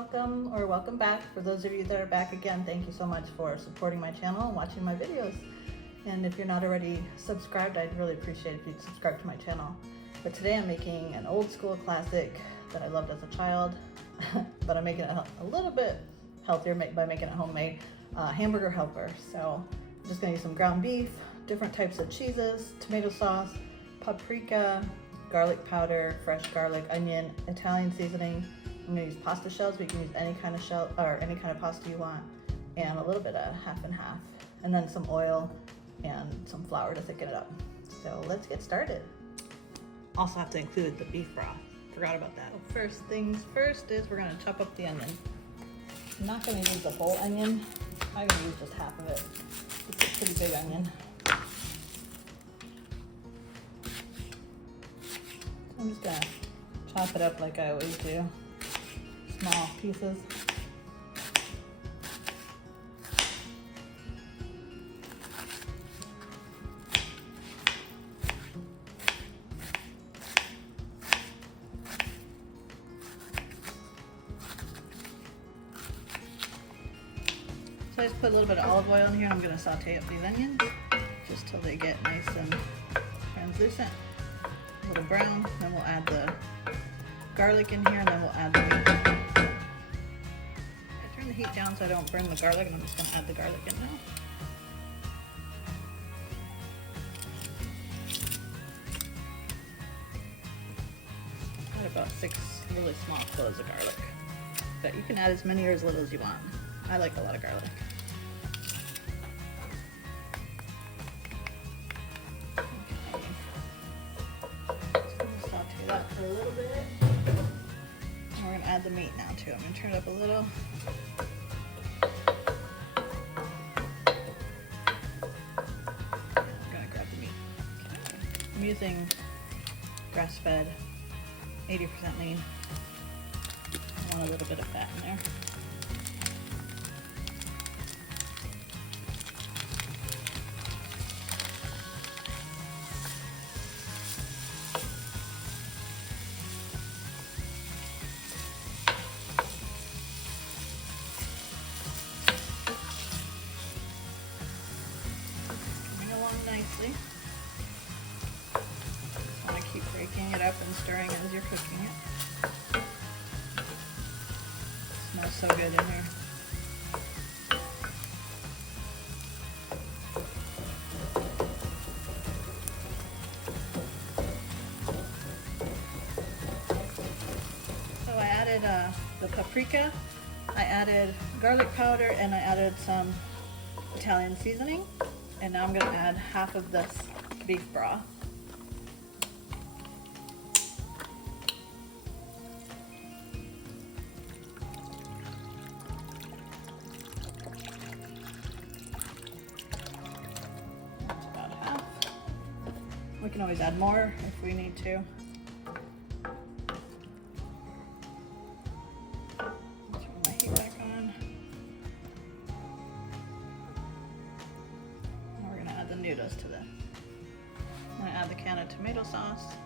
welcome or welcome back. For those of you that are back again, thank you so much for supporting my channel and watching my videos. And if you're not already subscribed, I'd really appreciate it if you'd subscribe to my channel. But today I'm making an old school classic that I loved as a child, but I'm making it a little bit healthier by making it homemade, hamburger helper. So I'm just gonna use some ground beef, different types of cheeses, tomato sauce, paprika, garlic powder, fresh garlic, onion, Italian seasoning. I'm gonna use pasta shells, but you can use any kind of shell or any kind of pasta you want, and a little bit of half and half, and then some oil and some flour to thicken it up. So let's get started. Also have to include the beef broth. Forgot about that. So first things first is we're gonna chop up the onion. I'm not gonna use the whole onion. I'm gonna use just half of it. It's a pretty big onion. I'm just gonna chop it up like I always do, small pieces. So I just put a little bit of olive oil in here, and I'm gonna saute up these onions just till they get nice and translucent. A little brown, then we'll add the garlic in here, and then we'll add the meat. I turn the heat down so I don't burn the garlic, and I'm just gonna add the garlic in now. Add about 6 really small cloves of garlic. But you can add as many or as little as you want. I like a lot of garlic. For a little bit, and we're going to add the meat now too. I'm going to turn it up a little. I'm going to grab the meat. Okay. I'm using grass-fed, 80% lean. I want a little bit of fat in there. Nicely. Just want to keep breaking it up and stirring as you're cooking it. It smells so good in here. So I added the paprika, I added garlic powder, and I added some Italian seasoning. And now I'm going to add half of this beef broth. That's about half. We can always add more if we need to. Turn my heat back on. The noodles to this. I'm going to add the can of tomato sauce.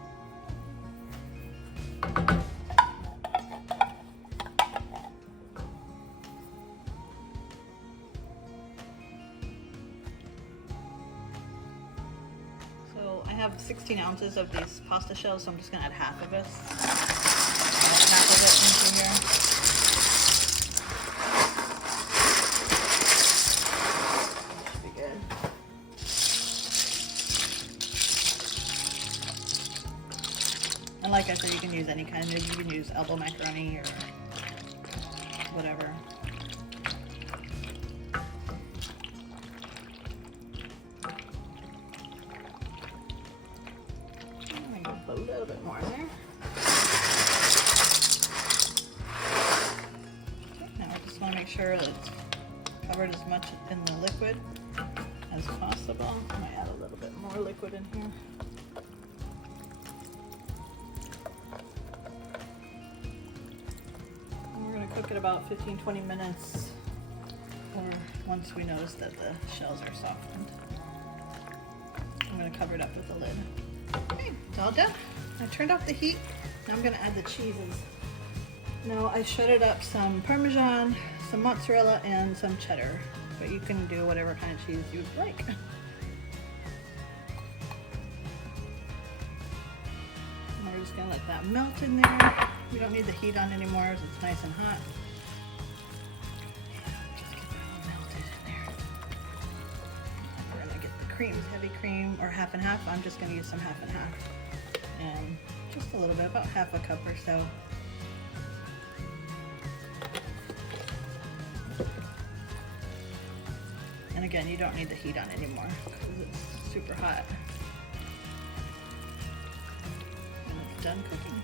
So I have 16 ounces of these pasta shells, so I'm just going to add half of it. Half of it into here. And like I said, you can use any kind of noodles. You can use elbow macaroni or whatever. I'm going to put a little bit more in there. Okay, now I just want to make sure it's covered as much in the liquid as possible. I might add a little bit more liquid in here. Cook it about 15-20 minutes, or once we notice that the shells are softened. I'm going to cover it up with a lid. Okay, it's all done. I turned off the heat. Now I'm going to add the cheeses. Now I shredded up some parmesan, some mozzarella, and some cheddar, but you can do whatever kind of cheese you would like. And we're just gonna let that melt in there. We don't need the heat on anymore, as it's nice and hot. Just get that all melted in there. We're gonna get the cream, heavy cream, or half and half. I'm just gonna use some half and half, and just a little bit, about half a cup or so. And again, you don't need the heat on anymore because it's super hot. And it's done cooking.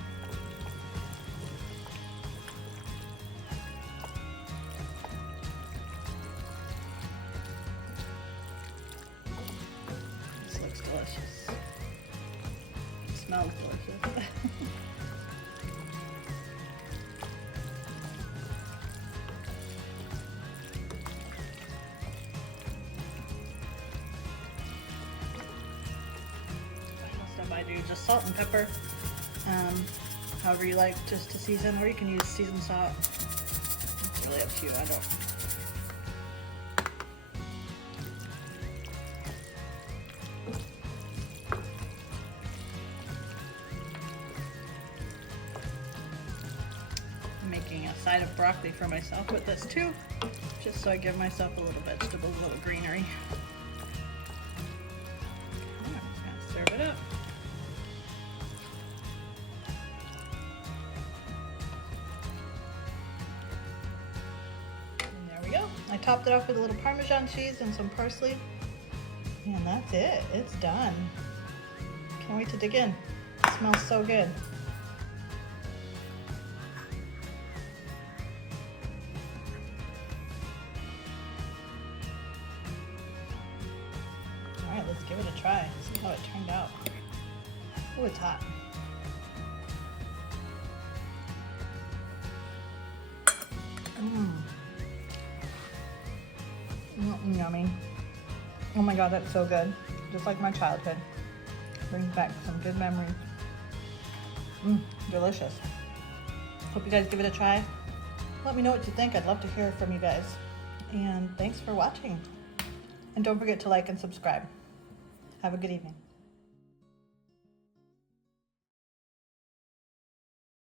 This looks delicious. It smells delicious. I do just salt and pepper, however you like just to season, or you can use seasoned salt. It's really up to you. I don't. I'm making a side of broccoli for myself with this too, just so I give myself a little vegetables, a little greenery. I'm just gonna serve it up. I topped it off with a little Parmesan cheese and some parsley, and that's it. It's done. Can't wait to dig in. It smells so good. All right, let's give it a try. See how it turned out. Oh, it's hot. Yummy. Oh my god, that's so good. Just like my childhood. Brings back some good memories. Delicious. Hope you guys give it a try. Let me know what you think. I'd love to hear from you guys. And thanks for watching. And don't forget to like and subscribe. Have a good evening.